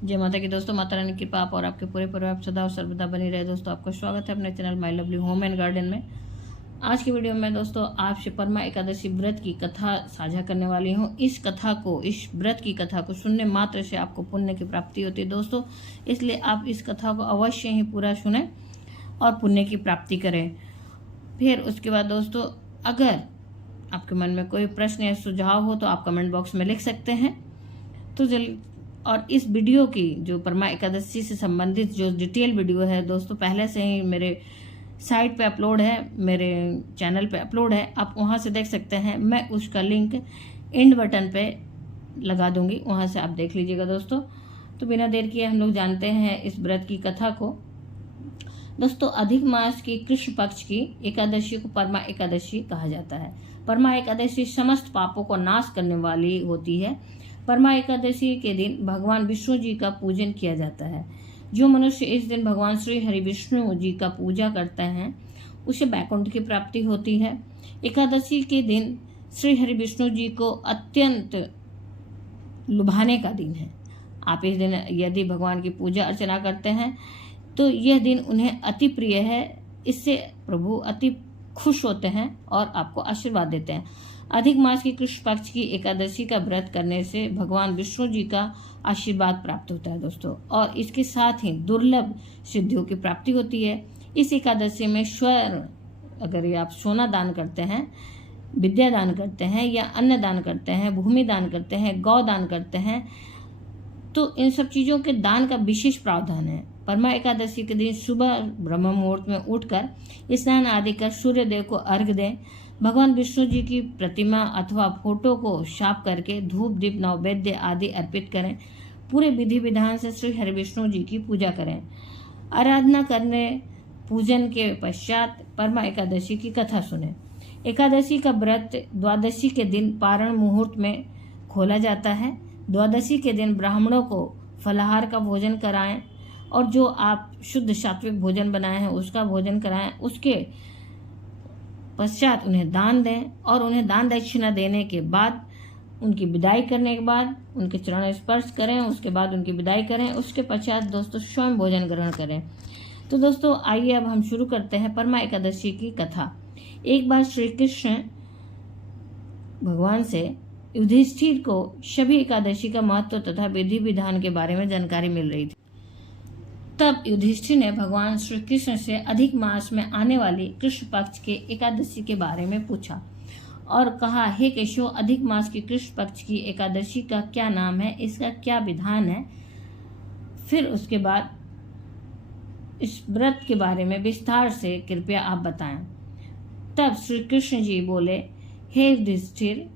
जय माता की दोस्तों, माता रानी की कृपा आप और आपके पूरे परिवार सदा और सर्वदा बनी रहे। दोस्तों आपका स्वागत है अपने channel my lovely home and garden में। आज की वीडियो में दोस्तों आपसे परमा एकादशी व्रत की कथा साझा करने वाली हूँ। इस व्रत की कथा को सुनने मात्र से आपको पुण्य की प्राप्ति होती है दोस्तों, इसलिए आप इस कथा को अवश्य ही पूरा सुने और पुण्य की प्राप्ति करें। फिर उसके बाद दोस्तों, अगर आपके मन में कोई प्रश्न या सुझाव हो तो आप कमेंट बॉक्स में लिख सकते हैं। तो और इस वीडियो की जो परमा एकादशी से संबंधित जो डिटेल वीडियो है दोस्तों, पहले से ही मेरे साइट पे अपलोड है, मेरे चैनल पे अपलोड है, आप वहां से देख सकते हैं। मैं उसका लिंक एंड बटन पे लगा दूंगी, वहां से आप देख लीजिएगा दोस्तों। तो बिना देर किए हम लोग जानते हैं इस व्रत की कथा को। दोस्तों, अधिक मास की कृष्ण पक्ष की एकादशी को परमा एकादशी कहा जाता है। परमा एकादशी समस्त पापों को नाश करने वाली होती है। परमा एकादशी के दिन भगवान विष्णु जी का पूजन किया जाता है। जो मनुष्य इस दिन भगवान श्री हरि विष्णु जी का पूजा करता है उसे बैकुंठ की प्राप्ति होती है। एकादशी के दिन श्री हरि विष्णु जी को अत्यंत लुभाने का दिन है। आप इस दिन यदि भगवान की पूजा अर्चना करते हैं तो यह दिन उन्हें अति प्रिय है। इससे प्रभु अति खुश होते हैं और आपको आशीर्वाद देते हैं। अधिक मास की कृष्ण पक्ष की एकादशी का व्रत करने से भगवान विष्णु जी का आशीर्वाद प्राप्त होता है दोस्तों, और इसके साथ ही दुर्लभ सिद्धियों की प्राप्ति होती है। इस एकादशी में अगर आप सोना दान करते हैं, विद्या दान करते हैं या अन्न दान करते हैं, भूमि दान करते हैं, गौ दान करते हैं, तो इन सब चीज़ों के दान का विशेष प्रावधान है। परमा एकादशी के दिन सुबह ब्रह्म मुहूर्त में उठकर स्नान आदि कर सूर्य देव को अर्घ्य दें। भगवान विष्णु जी की प्रतिमा अथवा फोटो को साफ करके धूप दीप नैवेद्य आदि अर्पित करें। पूरे विधि विधान से श्री हरि विष्णु जी की पूजा करें। आराधना करने पूजन के पश्चात परमा एकादशी की कथा सुने। एकादशी का व्रत द्वादशी के दिन पारण मुहूर्त में खोला जाता है। द्वादशी के दिन ब्राह्मणों को फलाहार का भोजन कराएं और जो आप शुद्ध सात्विक भोजन बनाए हैं उसका भोजन कराएं। उसके पश्चात उन्हें दान दें और उन्हें दान दक्षिणा देने के बाद उनकी विदाई करने के बाद उनके चरण स्पर्श करें। उसके बाद उनकी विदाई करें। उसके पश्चात दोस्तों स्वयं भोजन ग्रहण करें। तो दोस्तों आइए अब हम शुरू करते हैं परमा एकादशी की कथा। एक बार श्री कृष्ण भगवान से युधिष्ठिर को सभी एकादशी का महत्व तथा विधि विधान के बारे में जानकारी मिल रही थी। तब युधिष्ठिर ने भगवान श्री कृष्ण से अधिक मास में आने वाली कृष्ण पक्ष के एकादशी के बारे में पूछा और कहा, हे केशव, अधिक मास की कृष्ण पक्ष की एकादशी का क्या नाम है, इसका क्या विधान है? फिर उसके बाद इस व्रत के बारे में विस्तार से कृपया आप बताएं। तब श्री कृष्ण जी बोले, हे युधिष्ठिर,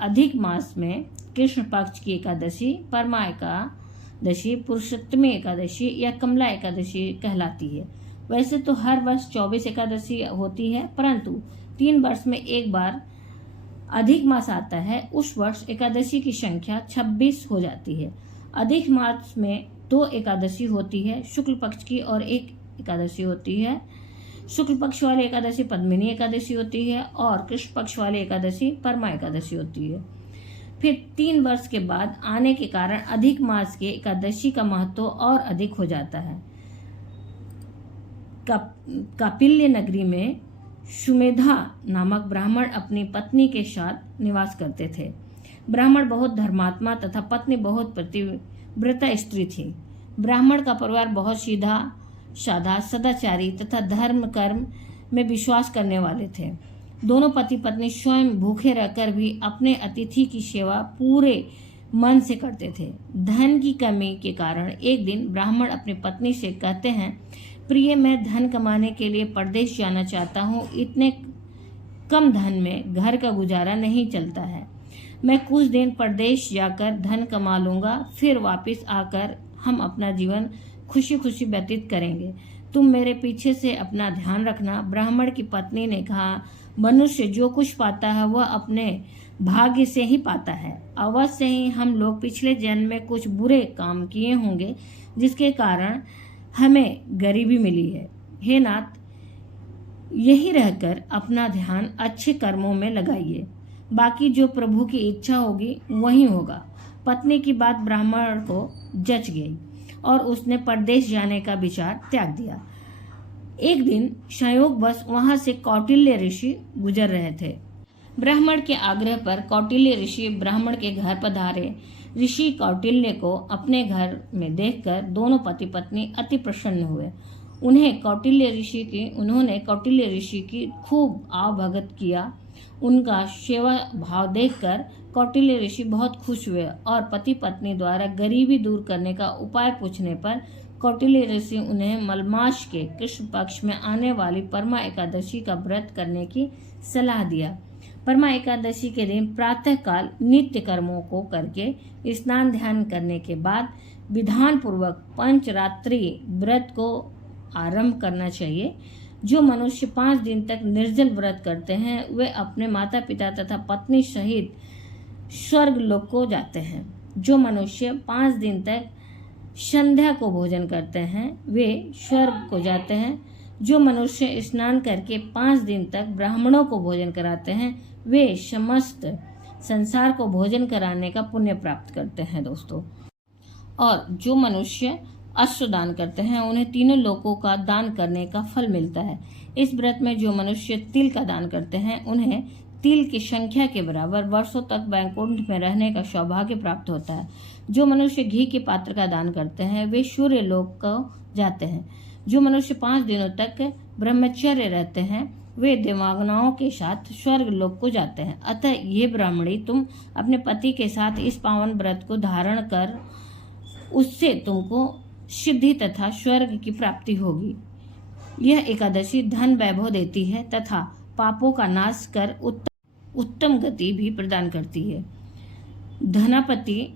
अधिक मास में कृष्ण पक्ष की एकादशी परमा एकादशी, पुरुषोत्तमी एकादशी या कमला एकादशी कहलाती है। वैसे तो हर वर्ष 24 एकादशी होती है, परंतु 3 वर्ष में एक बार अधिक मास आता है। उस वर्ष एकादशी की संख्या 26 हो जाती है। अधिक मास में 2 एकादशी होती है, शुक्ल पक्ष की और एक एकादशी होती है। शुक्ल पक्ष वाली एकादशी पद्मिनी एकादशी होती है और कृष्ण पक्ष वाली एकादशी परमा एकादशी होती है। फिर 3 वर्ष के बाद आने के कारण अधिक मास के एकादशी का महत्व और अधिक हो जाता है। कापिल्य नगरी में सुमेधा नामक ब्राह्मण अपनी पत्नी के साथ निवास करते थे। ब्राह्मण बहुत धर्मात्मा तथा पत्नी बहुत पतिव्रता स्त्री थी। ब्राह्मण का परिवार बहुत सीधा साधा, सदाचारी तथा धर्म कर्म में विश्वास करने वाले थे। दोनों पति पत्नी स्वयं भूखे रहकर भी अपने अतिथि की सेवा पूरे मन से करते थे। धन की कमी के कारण एक दिन ब्राह्मण अपनी पत्नी से कहते हैं, प्रिय, मैं धन कमाने के लिए परदेश जाना चाहता हूँ। इतने कम धन में घर का गुजारा नहीं चलता है। मैं कुछ दिन परदेश जाकर धन कमा लूँगा, फिर वापस आकर हम अपना जीवन खुशी खुशी व्यतीत करेंगे। तुम मेरे पीछे से अपना ध्यान रखना। ब्राह्मण की पत्नी ने कहा, मनुष्य जो कुछ पाता है वह अपने भाग्य से ही पाता है। अवश्य ही हम लोग पिछले जन्म में कुछ बुरे काम किए होंगे जिसके कारण हमें गरीबी मिली है। हे नाथ, यही रहकर अपना ध्यान अच्छे कर्मों में लगाइए। बाकी जो प्रभु की इच्छा होगी वही होगा। पत्नी की बात ब्राह्मण को जच गई और उसने परदेश जाने का विचार त्याग दिया। एक दिन संयोगवश वहां से कौटिल्य ऋषि गुजर रहे थे। ब्राह्मण के आग्रह पर कौटिल्य ऋषि ब्राह्मण के घर पधारे। ऋषि कौटिल्य को अपने घर में देखकर दोनों पति पत्नी अति प्रसन्न हुए। उन्होंने कौटिल्य ऋषि की खूब आवभगत किया। उनका सेवा भाव देखकर कौटिल्य ऋषि बहुत खुश हुए और पति पत्नी द्वारा गरीबी दूर करने का उपाय पूछने पर कौटिल्य ऋषि उन्हें मलमास के कृष्ण पक्ष में आने वाली परमा एकादशी का व्रत करने की सलाह दिया। परमा एकादशी के दिन प्रातः काल नित्य कर्मों को करके स्नान ध्यान करने के बाद विधान पूर्वक पंचरात्रि व्रत को आरंभ करना चाहिए। जो मनुष्य 5 दिन तक निर्जल व्रत करते हैं वे अपने माता पिता तथा पत्नी सहित स्वर्ग लोक को जाते हैं। जो मनुष्य 5 दिन तक संध्या को भोजन करते हैं वे स्वर्ग को जाते हैं। जो मनुष्य स्नान करके 5 दिन तक ब्राह्मणों को भोजन कराते हैं वे समस्त संसार को भोजन कराने का पुण्य प्राप्त करते हैं दोस्तों। और जो मनुष्य अश्व दान करते हैं उन्हें तीनों लोकों का दान करने का फल मिलता है। इस व्रत में जो मनुष्य तिल का दान करते हैं उन्हें तिल की संख्या के बराबर वर्षों तक वैकुंठ में रहने का सौभाग्य प्राप्त होता है। जो मनुष्य घी के पात्र का दान करते हैं वे सूर्य लोक को जाते हैं। जो मनुष्य 5 दिनों तक ब्रह्मचर्य रहते हैं वे देवांगनाओं के साथ स्वर्ग लोक को जाते हैं। अतः ये ब्राह्मणी, तुम अपने पति के साथ इस पावन व्रत को धारण कर उससे तुमको सिद्धि तथा स्वर्ग की प्राप्ति होगी। यह एकादशी धन वैभव देती है तथा पापों का नाश कर उत्तम गति भी प्रदान करती है। धनापति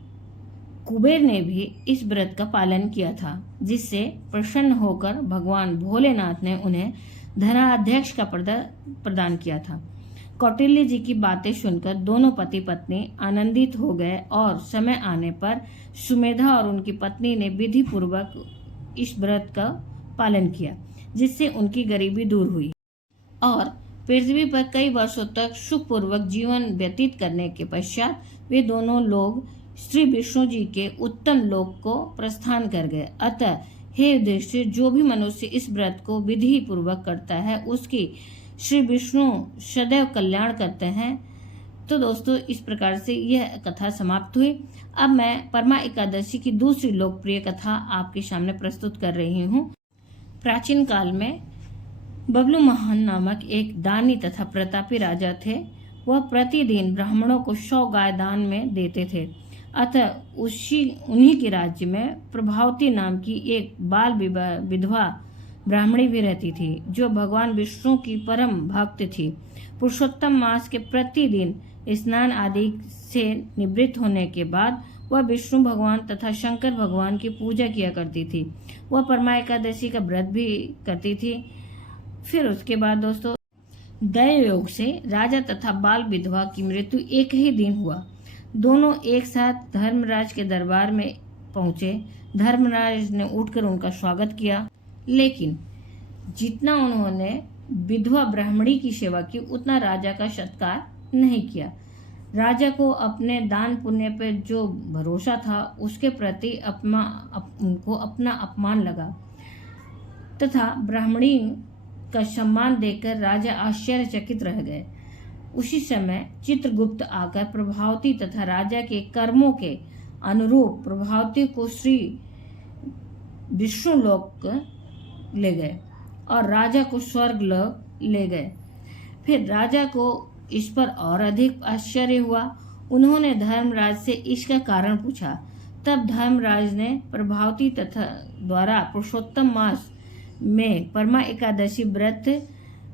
कुबेर ने भी इस व्रत का पालन किया था, जिससे प्रसन्न होकर भगवान भोलेनाथ ने उन्हें धनाध्यक्ष का प्रदान किया था। कौटिल्य जी की बातें सुनकर दोनों पति पत्नी आनंदित हो गए और समय आने पर सुमेधा और उनकी पत्नी ने विधि पूर्वक इस व्रत का पालन किया, जिससे उनकी गरीबी दूर हुई और पृथ्वी पर कई वर्षों तक सुखपूर्वक जीवन व्यतीत करने के पश्चात वे दोनों लोग श्री विष्णु जी के उत्तम लोक को प्रस्थान कर गए। अतः हे युधिष्ठिर, जो भी मनुष्य इस व्रत को विधि पूर्वक करता है उसकी श्री विष्णु सदैव कल्याण करते हैं। तो दोस्तों, इस प्रकार से यह कथा समाप्त हुई। अब मैं परमा एकादशी की दूसरी लोकप्रिय कथा आपके सामने प्रस्तुत कर रही हूँ। प्राचीन काल में बबलू महान नामक एक दानी तथा प्रतापी राजा थे। वह प्रतिदिन ब्राह्मणों को 100 गाय दान में देते थे। अतः उन्हीं के राज्य में प्रभावती नाम की एक बाल विधवा ब्राह्मणी भी रहती थी, जो भगवान विष्णु की परम भक्त थी। पुरुषोत्तम मास के प्रतिदिन स्नान आदि से निवृत्त होने के बाद वह विष्णु भगवान तथा शंकर भगवान की पूजा किया करती थी। वह परमा एकादशी का व्रत भी करती थी। फिर उसके बाद दोस्तों, दैवयोग से राजा तथा बाल विधवा की मृत्यु एक ही दिन हुआ। दोनों एक साथ धर्मराज के दरबार में पहुंचे। धर्मराज ने उठकर उनका स्वागत किया, लेकिन जितना उन्होंने विधवा ब्राह्मणी की सेवा की उतना राजा का सत्कार नहीं किया। राजा को अपने दान पुण्य पर जो भरोसा था उसके प्रति उनको अपना अपमान लगा तथा ब्राह्मणी का सम्मान देकर राजा आश्चर्यचकित रह गए। उसी समय चित्रगुप्त आकर प्रभावती तथा राजा के कर्मों के अनुरूप प्रभावती को श्री विष्णु लोक ले गए और राजा को स्वर्ग लोक ले गए। फिर राजा को इस पर और अधिक आश्चर्य हुआ। उन्होंने धर्मराज से इसका कारण पूछा। तब धर्मराज ने प्रभावती तथा द्वारा पुरुषोत्तम मास में परमा एकादशी व्रत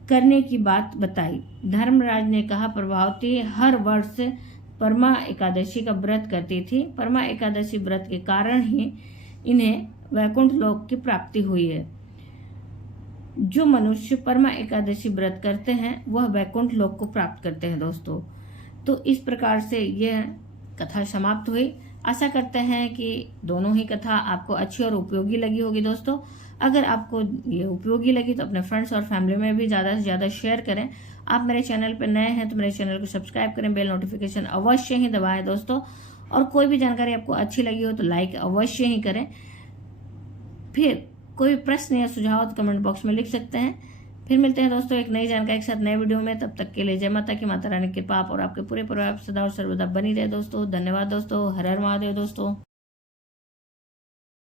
करने की बात बताई। धर्मराज ने कहा, प्रभावती हर वर्ष परमा एकादशी का व्रत करती थी। परमा एकादशी व्रत के कारण ही इन्हें वैकुंठ लोक की प्राप्ति हुई है। जो मनुष्य परमा एकादशी व्रत करते हैं वह वैकुंठ लोक को प्राप्त करते हैं दोस्तों। तो इस प्रकार से यह कथा समाप्त हुई। आशा करते हैं कि दोनों ही कथा आपको अच्छी और उपयोगी लगी होगी दोस्तों। अगर आपको ये उपयोगी लगी तो अपने फ्रेंड्स और फैमिली में भी ज़्यादा से ज़्यादा शेयर करें। आप मेरे चैनल पर नए हैं तो मेरे चैनल को सब्सक्राइब करें, बेल नोटिफिकेशन अवश्य ही दबाएं दोस्तों। और कोई भी जानकारी आपको अच्छी लगी हो तो लाइक अवश्य ही करें। फिर कोई प्रश्न या सुझाव तो कमेंट बॉक्स में लिख सकते हैं। फिर मिलते हैं दोस्तों एक नई जानकारी के साथ नए वीडियो में। तब तक के लिए जय माता की, माता रानी की कृपा आप और आपके पूरे परिवार सदा और सर्वदा बनी रहे दोस्तों। धन्यवाद दोस्तों। हर हर महादेव दोस्तों।